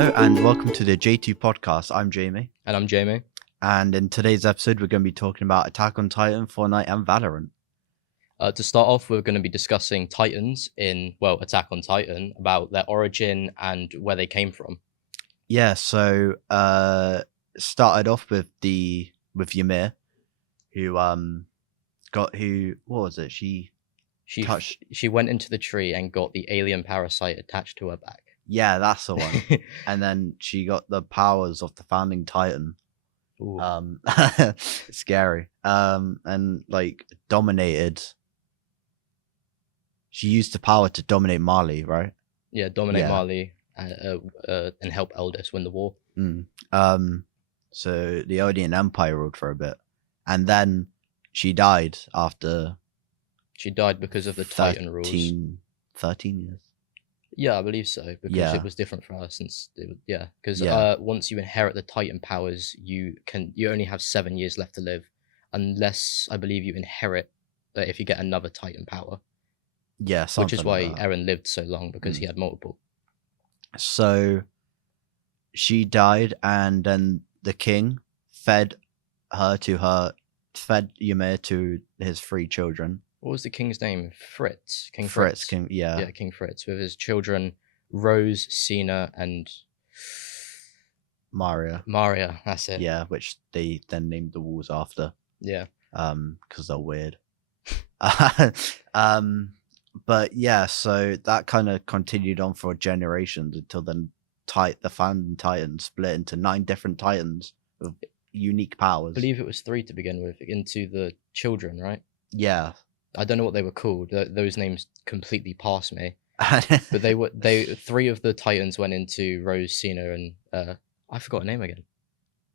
Hello and welcome to the J2 podcast. I'm Jamie, And I'm Jamie. and in today's episode, we're going to be talking about Attack on Titan, Fortnite, and Valorant. To start off, we're going to be discussing Titans in, Attack on Titan, about their origin and where they came from. Yeah, so started off with Ymir, who what was it? She touched. She went into the tree and got the alien parasite attached to her back. Yeah, that's the one. And then she got the powers of the founding Titan. Ooh. Scary. And like dominated. She used the power to dominate Marley, right? Yeah, dominate Yeah. Marley and help Eldest win the war. So the Odeon Empire ruled for a bit, and then she died after She died because of the Titan rules. 13 years. Yeah, I believe so, because Yeah. it was different for us since because Yeah. once you inherit the Titan powers, you only have 7 years left to live, unless I believe you inherit if you get another Titan power, Yeah, which is something why like that. Eren lived so long, because he had multiple. So she died, and then the king fed Ymir to his 3 children. What was the king's name? Fritz. King Fritz, Fritz. King, yeah, Yeah, King Fritz, with his children Rose, Cena, and Maria. Maria. That's it. Yeah, which they then named the walls after. Yeah. Because they're weird. But yeah, so that kind of continued on for generations until then. The founding Titan split into 9 different Titans with unique powers. I believe it was 3 to begin with, into the children, right? Yeah. I don't know what they were called. Those names completely pass me. But they 3 of the Titans went into Rose, Cena, and I forgot her name again.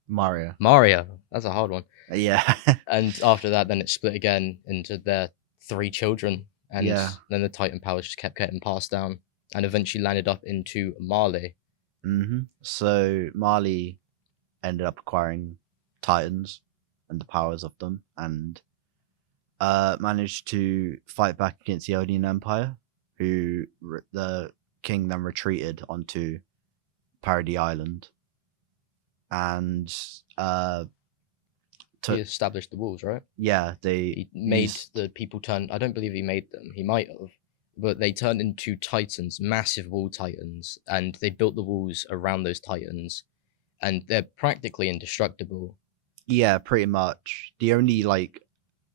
Maria. That's a hard one. Yeah. And after that, then it split again into their 3 children, and Yeah. then the Titan powers just kept getting passed down, and eventually landed up into Marley. So Marley ended up acquiring Titans and the powers of them, and managed to fight back against the Odeon Empire, who the king then retreated onto Parody Island, and He established the walls, right? yeah, He made the people turn. I don't believe he made them. He might have, but they turned into Titans, massive wall Titans, and they built the walls around those Titans, and they're practically indestructible. Yeah, pretty much. The only like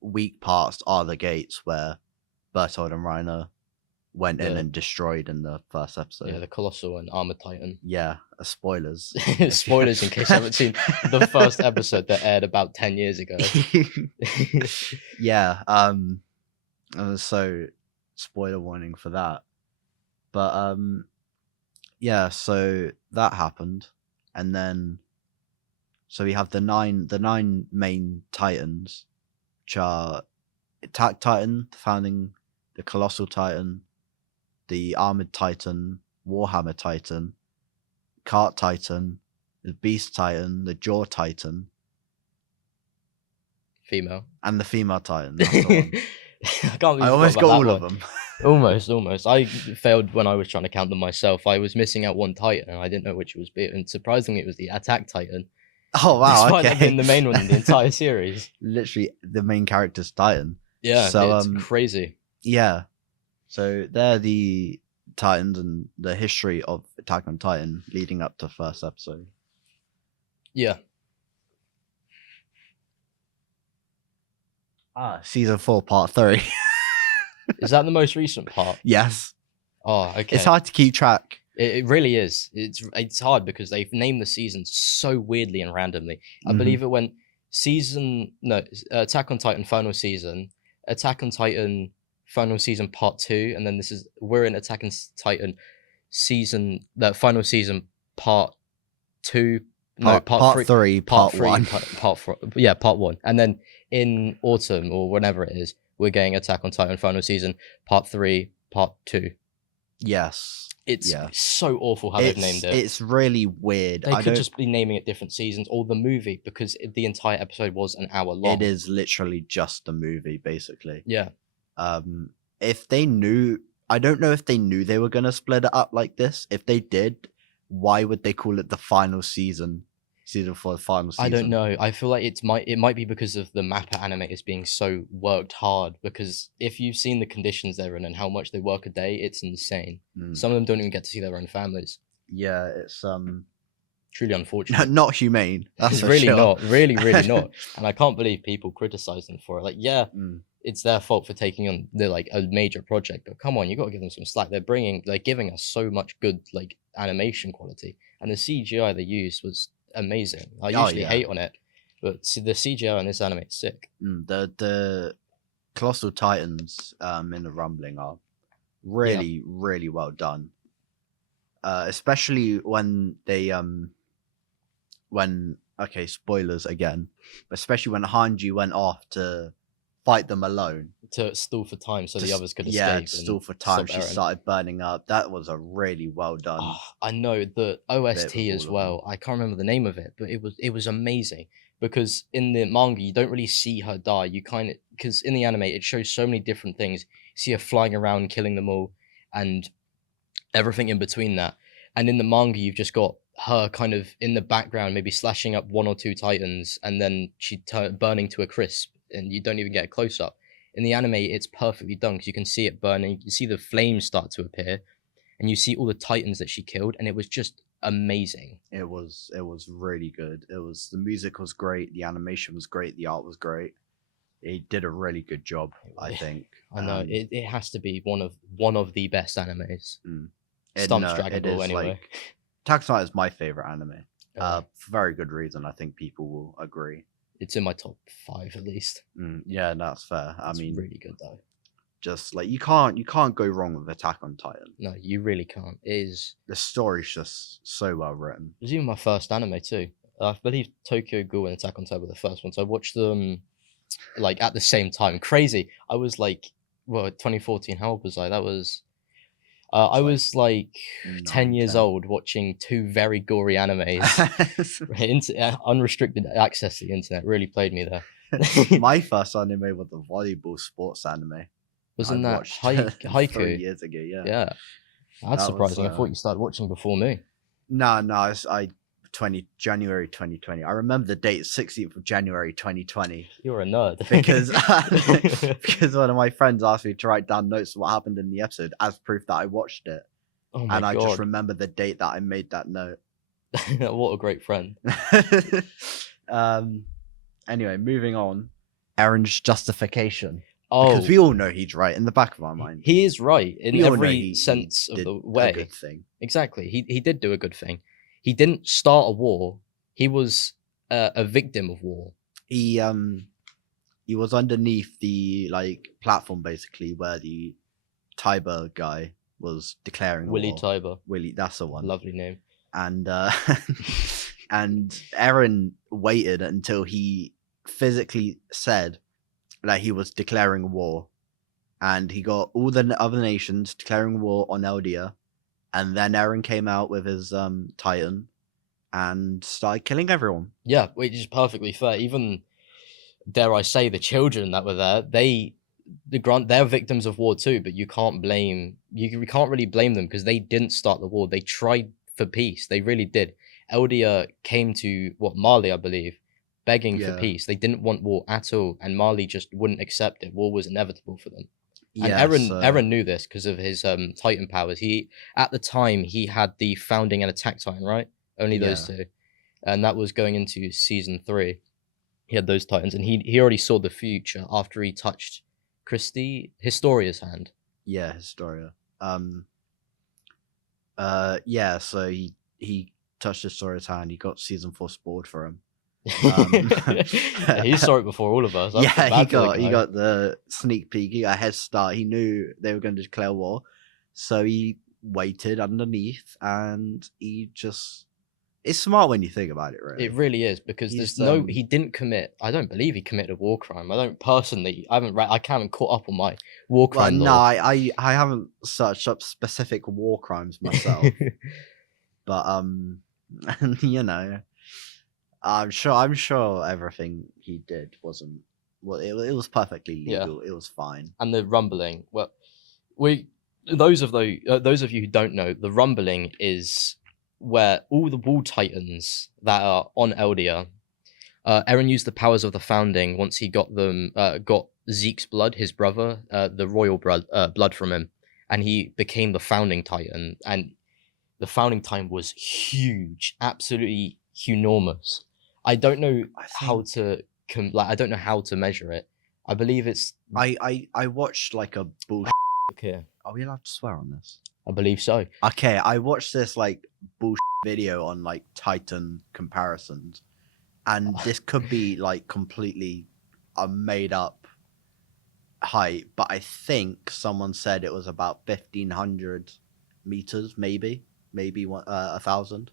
weak parts are the gates where Bertold and Reiner went in and destroyed in the first episode. Yeah, the Colossal and Armored Titan. Yeah, spoilers. Spoilers in case you haven't seen the first episode that aired about 10 years ago. Yeah, so spoiler warning for that. But yeah, so that happened, and then so we have the nine main Titans, which are Attack Titan, founding the Colossal Titan, the Armored Titan, Warhammer Titan, Cart Titan, the Beast Titan, the Jaw Titan, Female. and the Female Titan. That's the one. I almost got all of them. Almost. I failed when I was trying to count them myself. I was missing out one Titan, and I didn't know which it was. And surprisingly, it was the Attack Titan. Oh wow! Despite Okay, not being the main one in the entire series. Literally, the main character's Titan. Yeah, So, it's crazy. Yeah. So they're the Titans and the history of Attack on Titan leading up to first episode. Yeah. Season 4, part 3. Is that the most recent part? Yes. Oh, okay. It's hard to keep track. It really is. It's hard because they've named the seasons so weirdly and randomly. I believe it went Attack on Titan final season, Attack on Titan final season part 2, and then we're in Attack on Titan the final season part 2. Part 3, part 1. Part 4. Yeah, part 1. And then in autumn or whenever it is, we're getting Attack on Titan final season part 3, part 2. Yes. It's so awful how they've named it. It's really weird. They could just be naming it different seasons, or the movie, because the entire episode was an hour long. It is literally just a movie, basically. Yeah. If they knew, I don't know if they knew they were gonna split it up like this. If they did, why would they call it the final season? Season 4, the final season. I don't know. I feel like it might be because of the Mappa animators being so worked hard. Because if you've seen the conditions they're in and how much they work a day, it's insane. Some of them don't even get to see their own families. Yeah, it's Truly unfortunate. not humane. That's It's for really sure. not. Really, really not. And I can't believe people criticize them for it. Like, yeah, Mm. it's their fault for taking on a major project, but come on, you got to give them some slack. They're giving us so much good like animation quality, and the CGI they used was amazing. I usually hate on it, but the CGI on this anime is sick. The Colossal Titans in the Rumbling are really really well done. Especially when they okay, spoilers again, especially when Hanji went off to fight them alone to stall for time so the others could escape. Yeah, stall for time. She started burning up. That was a really well done. Oh, I know the OST as well. I can't remember the name of it, but it was amazing because in the manga you don't really see her die. You kind of because in the anime it shows so many different things. You see her flying around, killing them all, and everything in between that. And in the manga you've just got her kind of in the background, maybe slashing up 1 or 2 titans, and then she burning to a crisp, and you don't even get a close up. In the anime, it's perfectly done because you can see it burning. You see the flames start to appear, and you see all the titans that she killed, and it was just amazing. It was really good. The music was great, the animation was great, the art was great. It did a really good job, I think. I know it has to be one of the best animes. Stumps Dragon Ball anyway. Like, Attack on Titan is my favorite anime. For very good reason. I think people will agree. It's in my top 5 at least. Yeah, that's fair. I mean, really good though. Just like you can't go wrong with Attack on Titan. No, you really can't. The story's just so well written. It was even my first anime too. I believe Tokyo Ghoul and Attack on Titan were the first ones. I watched them like at the same time. Crazy. I was like, 2014. How old was I? That was. I was like 10 years old watching 2 very gory animes. Unrestricted access to the internet really played me there. My first anime was the volleyball sports anime. Wasn't that Haiku? 3 years ago, yeah. Yeah. That's surprising. I thought you started watching before me. No, January 2020. I remember the date, 16th of January 2020. You're a nerd. because one of my friends asked me to write down notes of what happened in the episode as proof that I watched it. Oh my God. I just remember the date that I made that note. What a great friend. Anyway, moving on. Eren's justification. Oh, because we all know he's right in the back of our mind. He is right in every sense of the way. A good thing. Exactly. He did do a good thing. He didn't start a war. He was a victim of war. He was underneath the platform basically where the Tiber guy was declaring Willy war. Tiber. Willy, that's the one. Lovely name. And and Eren waited until he physically said that he was declaring war, and he got all the other nations declaring war on Eldia, and then Eren came out with his Titan and started killing everyone. Yeah, which is perfectly fair. Even, dare I say, the children that were there, they're victims of war too, but you can't really blame them because they didn't start the war. They tried for peace. They really did. Eldia came to Marley, I believe, begging for peace. They didn't want war at all, and Marley just wouldn't accept it. War was inevitable for them. And Eren knew this because of his Titan powers. At the time he had the Founding and Attack Titan, right? Only those 2, and that was going into season 3. He had those Titans, and he already saw the future after he touched Historia's hand. Yeah, Historia. So he touched Historia's hand. He got season 4 spoiled for him. He saw it before all of us. He got the sneak peek. He got a head start. He knew they were going to declare war, so he waited underneath, and it's smart when you think about it, really. It really is, because he didn't commit. I don't believe he committed a war crime. I haven't caught up on my war crime. No, I haven't searched up specific war crimes myself, but I'm sure everything he did wasn't. Well, it was perfectly legal. Yeah. It was fine. And the rumbling. Well, those of you who don't know, the rumbling is where all the Wall Titans that are on Eldia, Eren used the powers of the Founding once he got Zeke's blood, his brother, the royal blood from him, and he became the Founding Titan. And the Founding Titan was huge, absolutely enormous. I don't know how to I don't know how to measure it. I believe it's I watched like a bullshit. okay. Are we allowed to swear on this? I believe so. Okay, I watched this like bullshit video on like Titan comparisons, and this could be like completely a made up height, but I think someone said it was about 1,500 meters, maybe 1,000.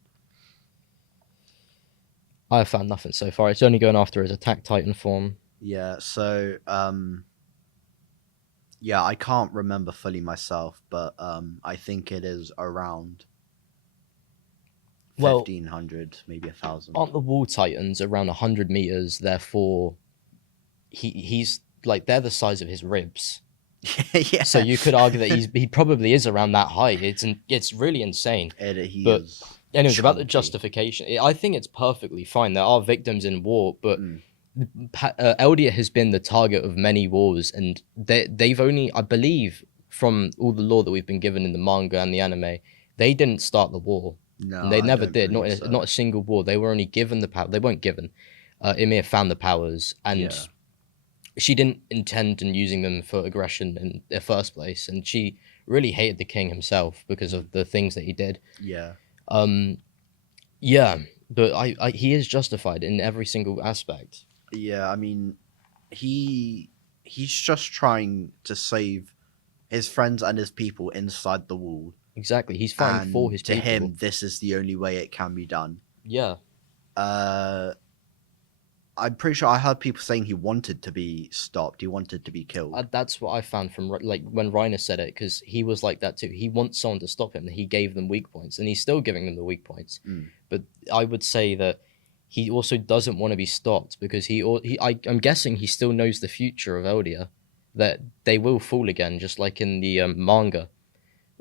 I have found nothing so far. It's only going after his Attack Titan form. Yeah, so yeah, I can't remember fully myself, but I think it is around 1,500, maybe 1,000. Aren't the Wall Titans around 100 meters? Therefore, he's like they're the size of his ribs. Yeah. So you could argue that he probably is around that height. It's really insane. Anyways, about the justification, I think it's perfectly fine. There are victims in war, but Eldia has been the target of many wars, and they've only, I believe, from all the lore that we've been given in the manga and the anime, they didn't start the war. No, and they never don't did. believe so. Not a single war. They were only given the power. They weren't given. Ymir found the powers, and she didn't intend on using them for aggression in the first place. And she really hated the king himself because of the things that he did. Yeah. Yeah, but he is justified in every single aspect. Yeah, I mean, he's just trying to save his friends and his people inside the wall. Exactly, he's fighting for his people. To him, this is the only way it can be done. Yeah. I'm pretty sure I heard people saying he wanted to be stopped. He wanted to be killed. That's what I found from like when Reiner said it, because he was like that too. He wants someone to stop him. He gave them weak points, and he's still giving them the weak points. But I would say that he also doesn't want to be stopped because I'm guessing he still knows the future of Eldia, that they will fall again, just like in the manga.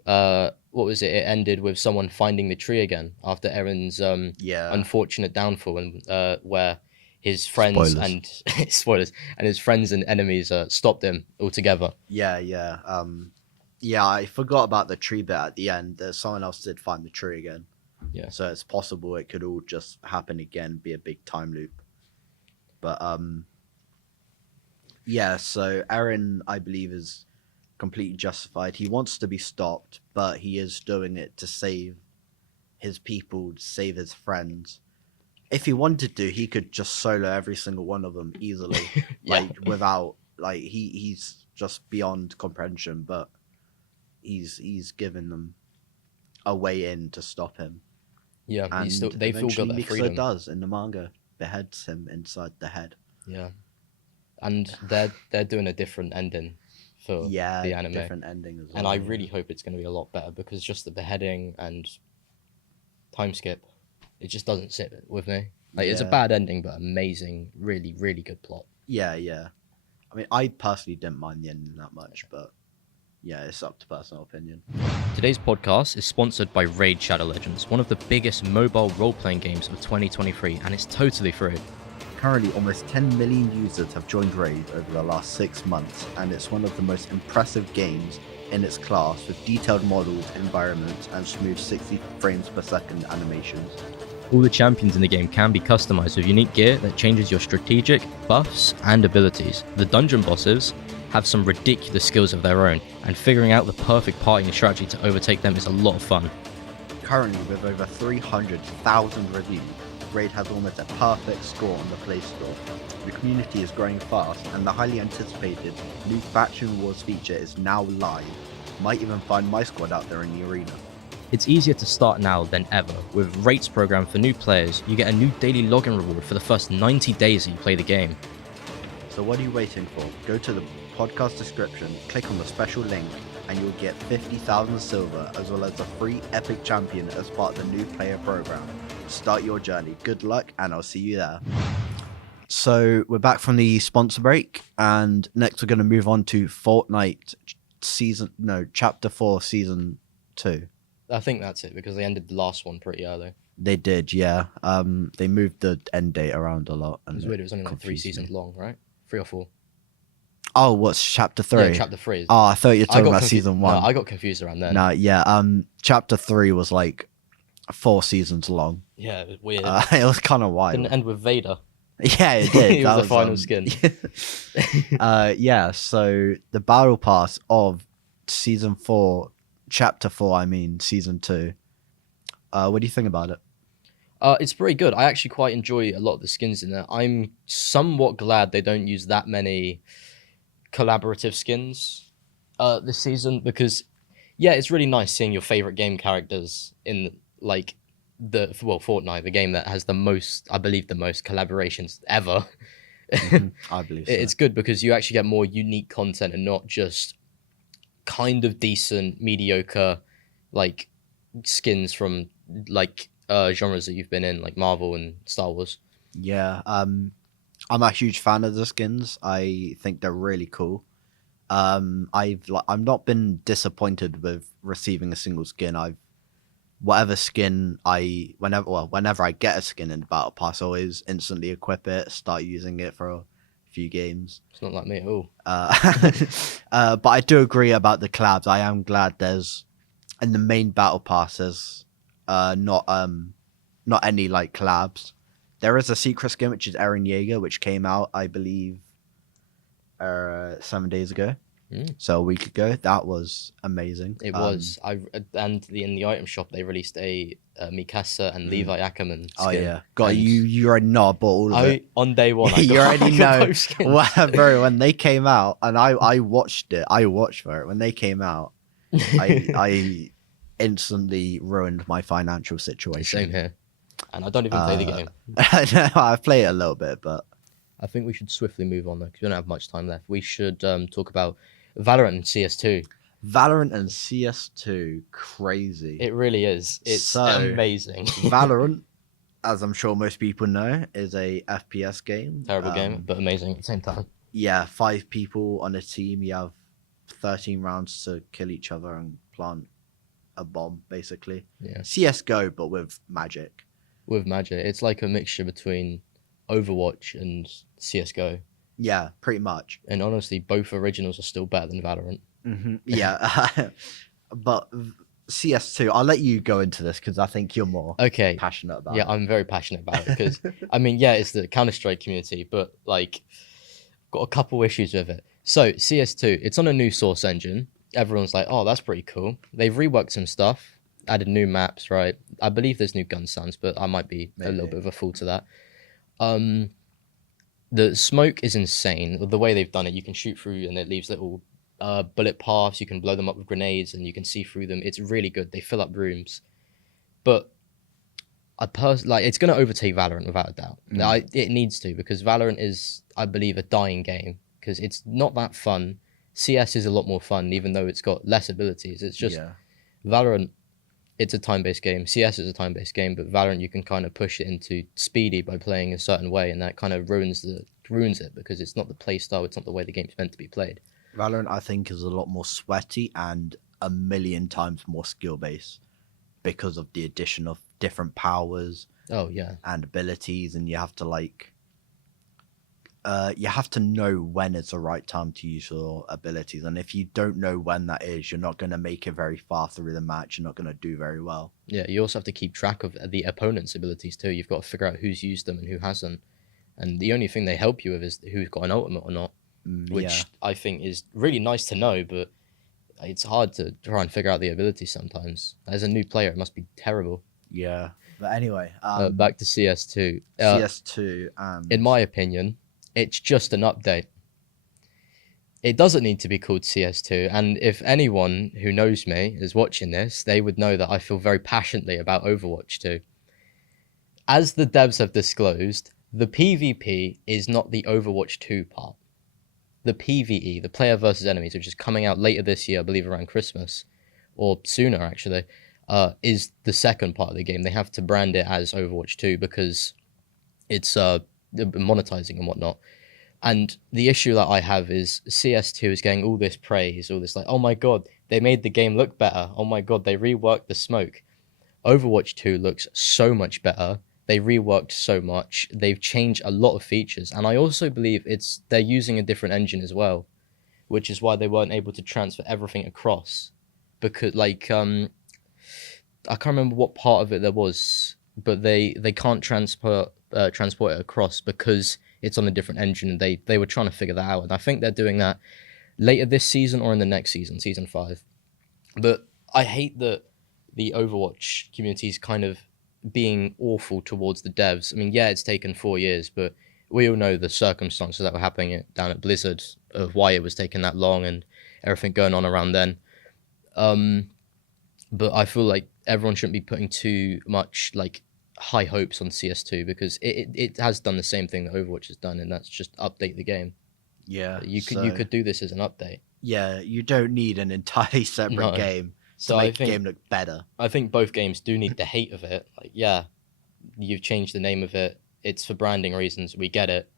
What was it? It ended with someone finding the tree again after Eren's unfortunate downfall, and where his friends and spoilers and his friends and enemies stopped him altogether. Yeah. I forgot about the tree bit at the end. Someone else did find the tree again. Yeah. So it's possible it could all just happen again, be a big time loop. But yeah. So Eren, I believe, is completely justified. He wants to be stopped, but he is doing it to save his people, to save his friends. If he wanted to, he could just solo every single one of them easily, without he's just beyond comprehension. But he's given them a way in to stop him. Yeah, and they've all got that freedom. Does in the manga, beheads him inside the head. Yeah, and they're doing a different ending for the anime. Different ending as well. And I really hope it's going to be a lot better, because just the beheading and time skip, it just doesn't sit with me. It's a bad ending, but amazing, really, really good plot. Yeah. I mean, I personally didn't mind the ending that much, but yeah, it's up to personal opinion. Today's podcast is sponsored by Raid Shadow Legends, one of the biggest mobile role-playing games of 2023, and it's totally free. Currently, almost 10 million users have joined Raid over the last 6 months, and it's one of the most impressive games in its class, with detailed models, environments, and smooth 60 frames per second animations. All the champions in the game can be customized with unique gear that changes your strategic, buffs, and abilities. The dungeon bosses have some ridiculous skills of their own, and figuring out the perfect party and strategy to overtake them is a lot of fun. Currently, with over 300,000 reviews, Raid has almost a perfect score on the Play Store. The community is growing fast, and the highly anticipated new Faction Wars feature is now live. Might even find my squad out there in the arena. It's easier to start now than ever. With Rates program for new players, you get a new daily login reward for the first 90 days that you play the game. So what are you waiting for? Go to the podcast description, click on the special link, and you'll get 50,000 silver as well as a free epic champion as part of the new player program. Start your journey. Good luck, and I'll see you there. So we're back from the sponsor break, and next we're going to move on to Fortnite chapter 4 season 2. I think that's it because they ended the last one pretty early. They did, yeah. They moved the end date around a lot, It and was weird. It was only like 3 confused me. seasons long, right? 3 or 4. Oh, what's chapter 3? Yeah, chapter 3 is. Oh, I thought you were I talking got about confused. season No, 1. I got confused around then. No, yeah. Chapter 3 was like 4 seasons long. Yeah, it was weird. It was kind of wild. Didn't it end with Vader? Yeah, it did. It was the final skin. Yeah. So the battle pass of season 4, chapter 4. I mean, season 2. What do you think about it? It's pretty good. I actually quite enjoy a lot of the skins in there. I'm somewhat glad they don't use that many collaborative skins this season because, yeah, it's really nice seeing your favorite game characters in like Fortnite, the game that has the most, I believe, the most collaborations ever. I believe so. It's good because you actually get more unique content and not just kind of decent, mediocre, like skins from like genres that you've been in, like Marvel and Star Wars. Yeah. I'm a huge fan of the skins. I think they're really cool. I've not been disappointed with receiving a single skin. Whatever skin whenever I get a skin in the battle pass, I always instantly equip it, start using it for a few games. It's not like me at all. But I do agree about the collabs. I am glad there's in the main battle pass there's not any like collabs. There is a secret skin which is Eren Yeager, which came out, I believe, 7 days ago. So a week ago. That was amazing. It was. In the item shop they released a Mikasa and Levi Ackerman skin. Oh yeah, God, and you already know I bought all of it. on day one. I You got, already I got know. both skins. Well, bro, when they came out, and I watched it. I watched for it when they came out. I instantly ruined my financial situation. Same here, and I don't even play the game. I play it a little bit, but I think we should swiftly move on though, because we don't have much time left. We should talk about Valorant and CS2. Valorant and CS2, crazy. It really is. It's So, amazing. Valorant, as I'm sure most people know, is a FPS game. Terrible game, but amazing at the same time. Yeah, 5 people on a team. You have 13 rounds to kill each other and plant a bomb, basically. Yeah. CS:GO, but with magic. With magic, it's like a mixture between Overwatch and CS:GO. Yeah, pretty much. And honestly, both originals are still better than Valorant. Yeah, but CS2. I'll let you go into this because I think you're more Okay. passionate about Yeah, it. I'm very passionate about it because I mean, yeah, it's the Counter-Strike community, but like, got a couple issues with it. So CS2, it's on a new Source engine. Everyone's like, oh, that's pretty cool. They've reworked some stuff, added new maps, right? I believe there's new gun sounds, but I might be a little bit of a fool to that. The smoke is insane. The way they've done it, you can shoot through and it leaves little bullet paths. You can blow them up with grenades and you can see through them. It's really good. They fill up rooms, but it's going to overtake Valorant without a doubt. It needs to because Valorant is, I believe, a dying game because it's not that fun. CS is a lot more fun, even though it's got less abilities. It's just Valorant. It's a time-based game. CS is a time-based game, but Valorant you can kind of push it into speedy by playing a certain way, and that kind of ruins it because it's not the play style. It's not the way the game's meant to be played. Valorant, I think, is a lot more sweaty and a million times more skill-based because of the addition of different powers. Oh yeah, and abilities, and you have to know when it's the right time to use your abilities, and if you don't know when that is, you're not going to make it very far through the match. You're not going to do very well. Yeah, you also have to keep track of the opponent's abilities too. You've got to figure out who's used them and who hasn't, and the only thing they help you with is who's got an ultimate or not, which I think is really nice to know, but it's hard to try and figure out the abilities sometimes. As a new player, it must be terrible. Yeah, but anyway, back to CS2. CS2, and in my opinion, it's just an update. It doesn't need to be called CS2, and if anyone who knows me is watching this, they would know that I feel very passionately about Overwatch 2. As the devs have disclosed, the PvP is not the Overwatch 2 part. The PvE, the player versus enemies, which is coming out later this year, I believe around Christmas, or sooner actually, is the second part of the game. They have to brand it as Overwatch 2 because it's monetizing and whatnot. And the issue that I have is CS2 is getting all this praise, all this like, oh my god, They made the game look better. Oh my god, they reworked the smoke. Overwatch 2 looks so much better. They reworked so much. They've changed a lot of features, and I also believe they're using a different engine as well, which is why they weren't able to transfer everything across. Because I can't remember what part of it there was, but they can't transport it across because it's on a different engine. They were trying to figure that out, and I think they're doing that later this season or in the next season, season 5. But I hate that the Overwatch community is kind of being awful towards the devs. I mean, yeah, it's taken 4 years, but we all know the circumstances that were happening down at Blizzard of why it was taking that long and everything going on around then. But I feel like everyone shouldn't be putting too much like high hopes on CS2 because it has done the same thing that Overwatch has done, and that's just update the game. Yeah. You could do this as an update. Yeah, you don't need an entirely separate No. game to So I make the think game look better. I think both games do need the hate of it. Like, yeah, you've changed the name of it. It's for branding reasons. We get it.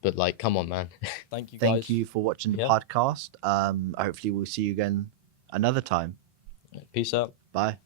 But like, come on, man. Thank you guys. Thank you for watching the Yeah. podcast. Hopefully we'll see you again another time. Peace out. Bye.